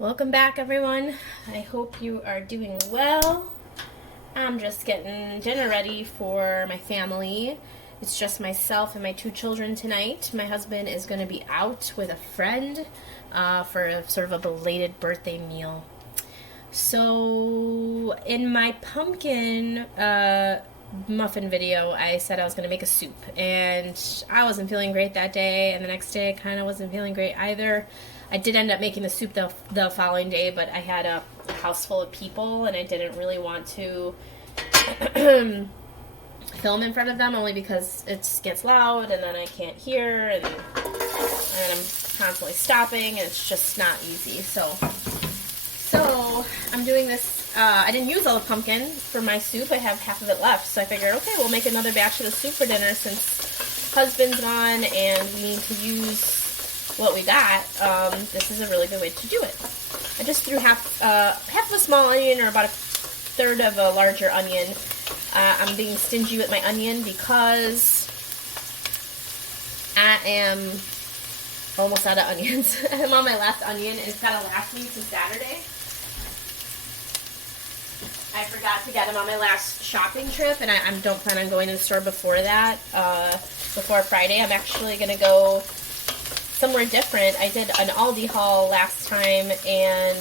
Welcome back, everyone. I hope you are doing well. I'm just getting dinner ready for my family. It's just myself and my two children tonight. My husband is going to be out with a friend for sort of a belated birthday meal. So, in my pumpkin muffin video, I said I was going to make a soup, and I wasn't feeling great that day, and the next day I kind of wasn't feeling great either. I did end up making the soup the following day, but I had a house full of people, and I didn't really want to film in front of them, only because it gets loud, and then I can't hear, and I'm constantly stopping, and it's just not easy. So I'm doing this. I didn't use all the pumpkin for my soup. I have half of it left, so I figured, okay, we'll make another batch of the soup for dinner since husband's gone, and we need to use what we got. This is a really good way to do it. I just threw half of a small onion, or about a third of a larger onion. I'm being stingy with my onion because I am almost out of onions. I'm on my last onion, and it's gotta last me to Saturday. I forgot to get them on my last shopping trip, and I don't plan on going to the store before that, before Friday. I'm actually gonna go somewhere different. I did an Aldi haul last time, and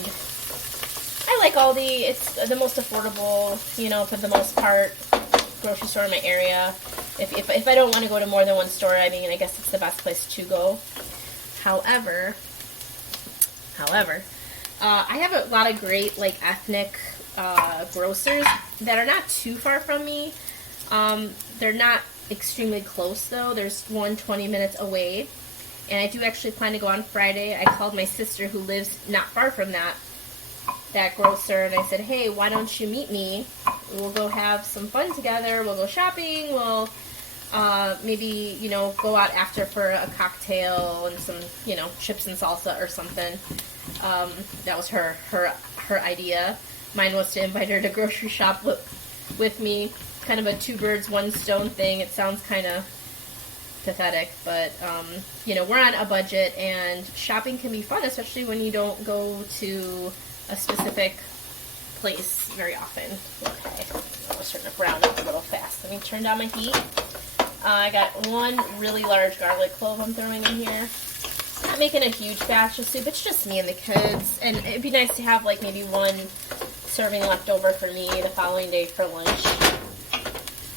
I like Aldi. It's the most affordable, for the most part, grocery store in my area. If I don't want to go to more than one store, I mean, I guess it's the best place to go. However, I have a lot of great, ethnic grocers that are not too far from me. They're not extremely close, though. There's one 20 minutes away. And I do actually plan to go on Friday. I called my sister, who lives not far from that grocer, and I said, hey, why don't you meet me? We'll go have some fun together. We'll go shopping. We'll maybe, go out after for a cocktail and some, chips and salsa or something. That was her idea. Mine was to invite her to grocery shop with me. Kind of a two birds, one stone thing. It sounds kind of pathetic, but we're on a budget, and shopping can be fun, especially when you don't go to a specific place very often. Okay, I'm starting to brown up a little fast. Let me turn down my heat. I got one really large garlic clove I'm throwing in here. I'm not making a huge batch of soup. It's just me and the kids, and it'd be nice to have maybe one serving left over for me the following day for lunch.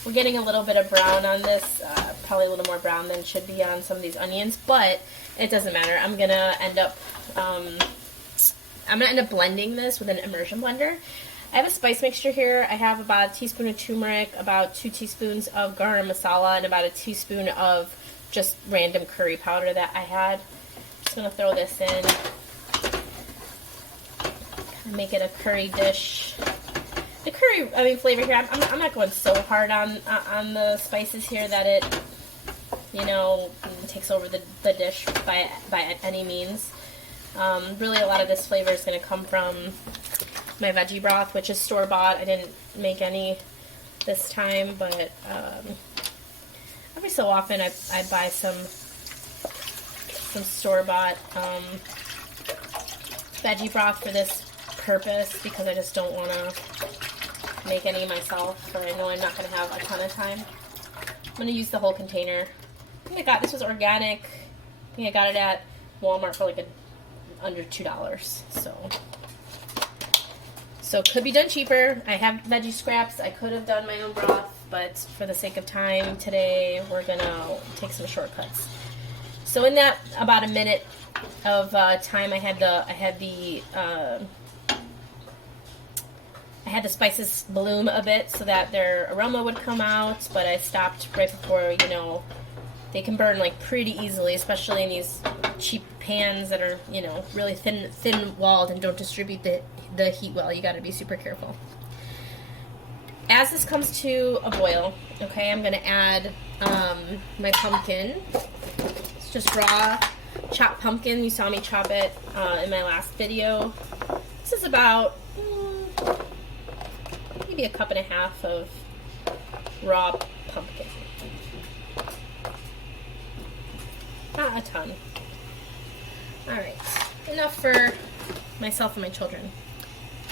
We're getting a little bit of brown on this, probably a little more brown than should be on some of these onions, but it doesn't matter. I'm gonna end up blending this with an immersion blender. I have a spice mixture here. I have about a teaspoon of turmeric, about 2 teaspoons of garam masala, and about a teaspoon of just random curry powder that I had. Just gonna throw this in, make it a curry dish. The curry, flavor here, I'm not going so hard on the spices here that it, takes over the dish by any means. Really, a lot of this flavor is going to come from my veggie broth, which is store-bought. I didn't make any this time, but every so often I buy some store-bought veggie broth for this purpose, because I just don't want to make any myself, or I know I'm not going to have a ton of time. I'm going to use the whole container. I think this was organic. I think I got it at Walmart for under $2. So it could be done cheaper. I have veggie scraps. I could have done my own broth, but for the sake of time today, we're going to take some shortcuts. So in that about a minute of time, I had the spices bloom a bit so that their aroma would come out, but I stopped right before, they can burn pretty easily, especially in these cheap pans that are, really thin-walled and don't distribute the heat well. You got to be super careful. As this comes to a boil, okay, I'm going to add my pumpkin. It's just raw chopped pumpkin. You saw me chop it in my last video. This is about maybe a cup and a half of raw pumpkin. Not a ton. Alright, enough for myself and my children.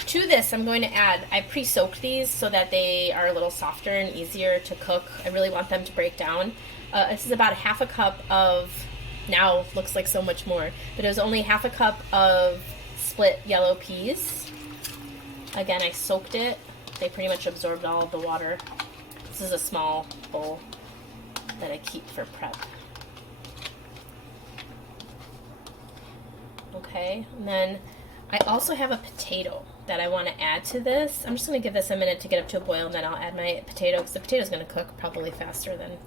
To this, I'm going to add, I pre-soaked these so that they are a little softer and easier to cook. I really want them to break down. This is about half a cup of, now looks like so much more, but it was only half a cup of split yellow peas. Again, I soaked it. They pretty much absorbed all of the water. This is a small bowl that I keep for prep. Okay, and then I also have a potato that I want to add to this. I'm just going to give this a minute to get up to a boil, and then I'll add my potato, because the potato is going to cook probably faster than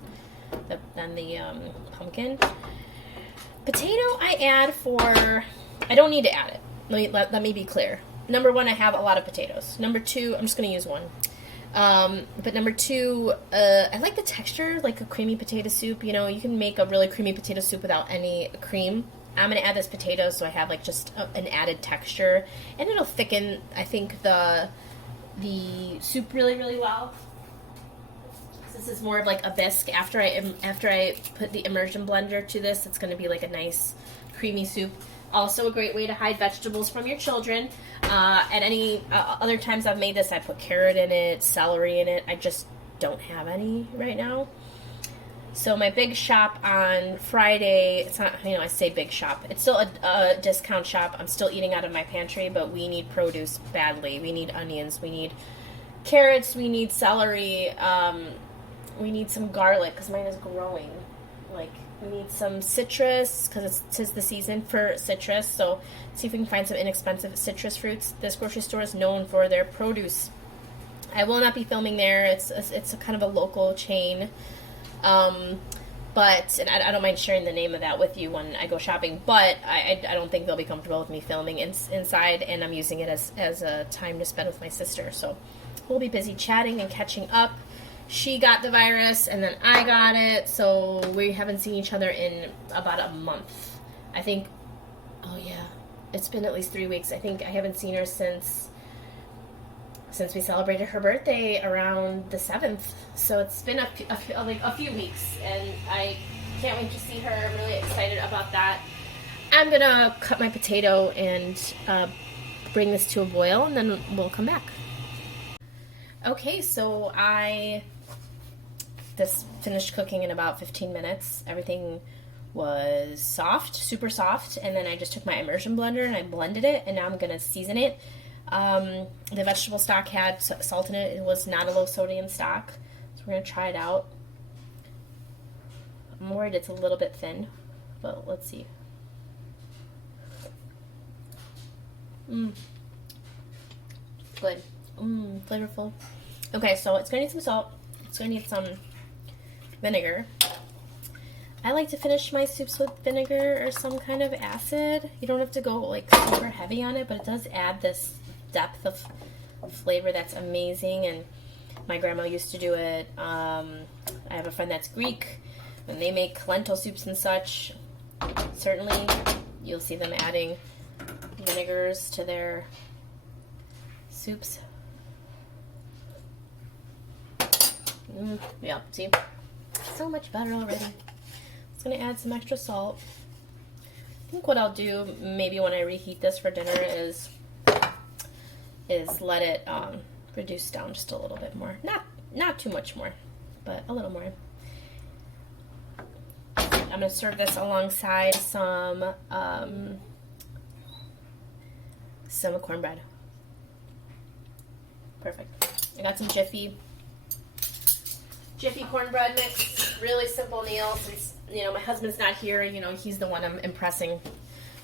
the pumpkin. Potato I add for, I don't need to add it. Let me be clear. Number one, I have a lot of potatoes. Number two, I'm just going to use one. But number two, I like the texture, like a creamy potato soup. You know, you can make a really creamy potato soup without any cream. I'm going to add this potato so I have like just an added texture, and it'll thicken, I think, the soup really, really well. This is more of like a bisque. After I put the immersion blender to this, it's going to be like a nice creamy soup. Also a great way to hide vegetables from your children. At any other times I've made this, I put carrot in it, celery in it. I just don't have any right now. So my big shop on Friday, it's not, I say big shop. It's still a discount shop. I'm still eating out of my pantry, but we need produce badly. We need onions. We need carrots. We need celery. We need some garlic because mine is growing. We need some citrus because it's the season for citrus. So see if we can find some inexpensive citrus fruits. This grocery store is known for their produce. I will not be filming there. It's a kind of a local chain. But and I don't mind sharing the name of that with you when I go shopping, but I don't think they'll be comfortable with me filming inside, and I'm using it as a time to spend with my sister. So we'll be busy chatting and catching up. She got the virus, and then I got it, so we haven't seen each other in about a month. I think, oh yeah, it's been at least 3 weeks. I think I haven't seen her since we celebrated her birthday around the 7th. So it's been a few weeks, and I can't wait to see her. I'm really excited about that. I'm going to cut my potato and bring this to a boil, and then we'll come back. Okay, so this finished cooking in about 15 minutes. Everything was soft, super soft, and then I just took my immersion blender and I blended it, and now I'm going to season it. The vegetable stock had salt in it. It was not a low sodium stock, so we're going to try it out. I'm worried it's a little bit thin, but let's see. Good. Flavorful. Okay, so it's going to need some salt. It's going to need some vinegar. I like to finish my soups with vinegar or some kind of acid. You don't have to go like super heavy on it, but it does add this depth of flavor that's amazing. And my grandma used to do it. I have a friend that's Greek. When they make lentil soups and such, certainly you'll see them adding vinegars to their soups. Yeah, see? So much better already. It's going to add some extra salt. I think what I'll do maybe when I reheat this for dinner is let it reduce down just a little bit more. Not too much more, but a little more. I'm going to serve this alongside some cornbread. Perfect. I got some Jiffy cornbread mix. Really simple meal. Since my husband's not here, he's the one I'm impressing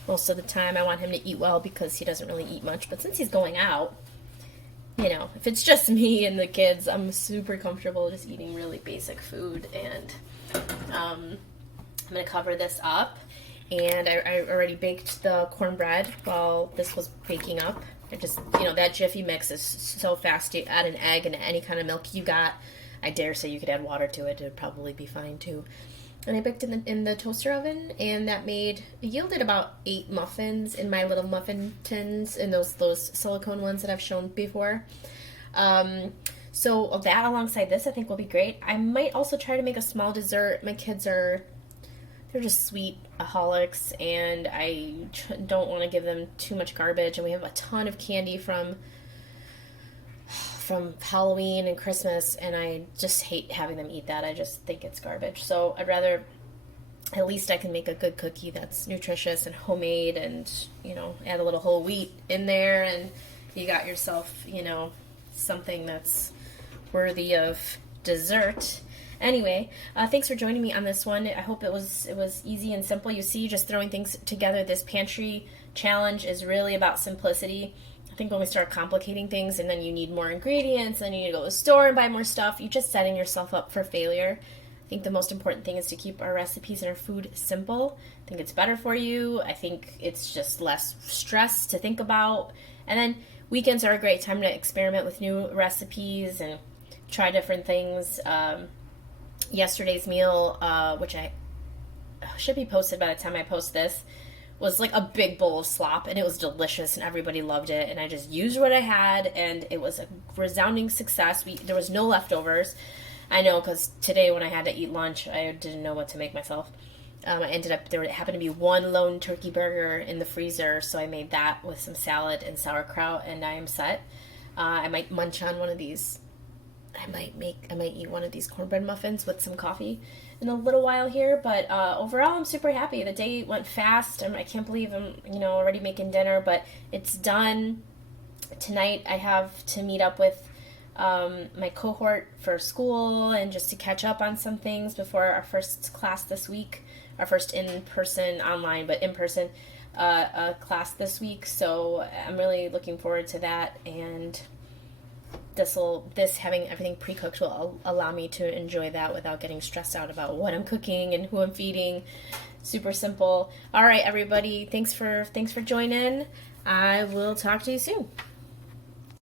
most of the time. I want him to eat well because he doesn't really eat much. But since he's going out, if it's just me and the kids, I'm super comfortable just eating really basic food. And I'm going to cover this up. And I already baked the cornbread while this was baking up. I just, that Jiffy mix is so fast. You add an egg and any kind of milk you got. I dare say you could add water to it. It would probably be fine too. And I baked in the toaster oven, and that yielded about 8 muffins in my little muffin tins, in those silicone ones that I've shown before. So that alongside this, I think will be great. I might also try to make a small dessert. My kids they're just sweet aholics, and I don't want to give them too much garbage. And we have a ton of candy from Halloween and Christmas, and I just hate having them eat that. I just think it's garbage. So I'd rather, at least I can make a good cookie that's nutritious and homemade, and, you know, add a little whole wheat in there, and you got yourself, you know, something that's worthy of dessert. Anyway, thanks for joining me on this one. I hope it was easy and simple. You see, just throwing things together. This pantry challenge is really about simplicity. I think when we start complicating things and then you need more ingredients, and then you need to go to the store and buy more stuff, you're just setting yourself up for failure. I think the most important thing is to keep our recipes and our food simple. I think it's better for you. I think it's just less stress to think about. And then weekends are a great time to experiment with new recipes and try different things. Yesterday's meal, which I should be posted by the time I post this, was like a big bowl of slop, and it was delicious, and everybody loved it, and I just used what I had, and it was a resounding success. There was no leftovers. I know, because today when I had to eat lunch, I didn't know what to make myself. I ended up, there happened to be one lone turkey burger in the freezer, so I made that with some salad and sauerkraut, and I am set. I might munch on one of these. I might eat one of these cornbread muffins with some coffee in a little while here, but overall I'm super happy. The day went fast. I can't believe I'm, already making dinner, but it's done. Tonight I have to meet up with my cohort for school and just to catch up on some things before our first class this week, our first in-person, online, but in-person class this week. So I'm really looking forward to that, and this having everything pre-cooked will allow me to enjoy that without getting stressed out about what I'm cooking and who I'm feeding. Super simple. All right, everybody, thanks for joining. I will talk to you soon.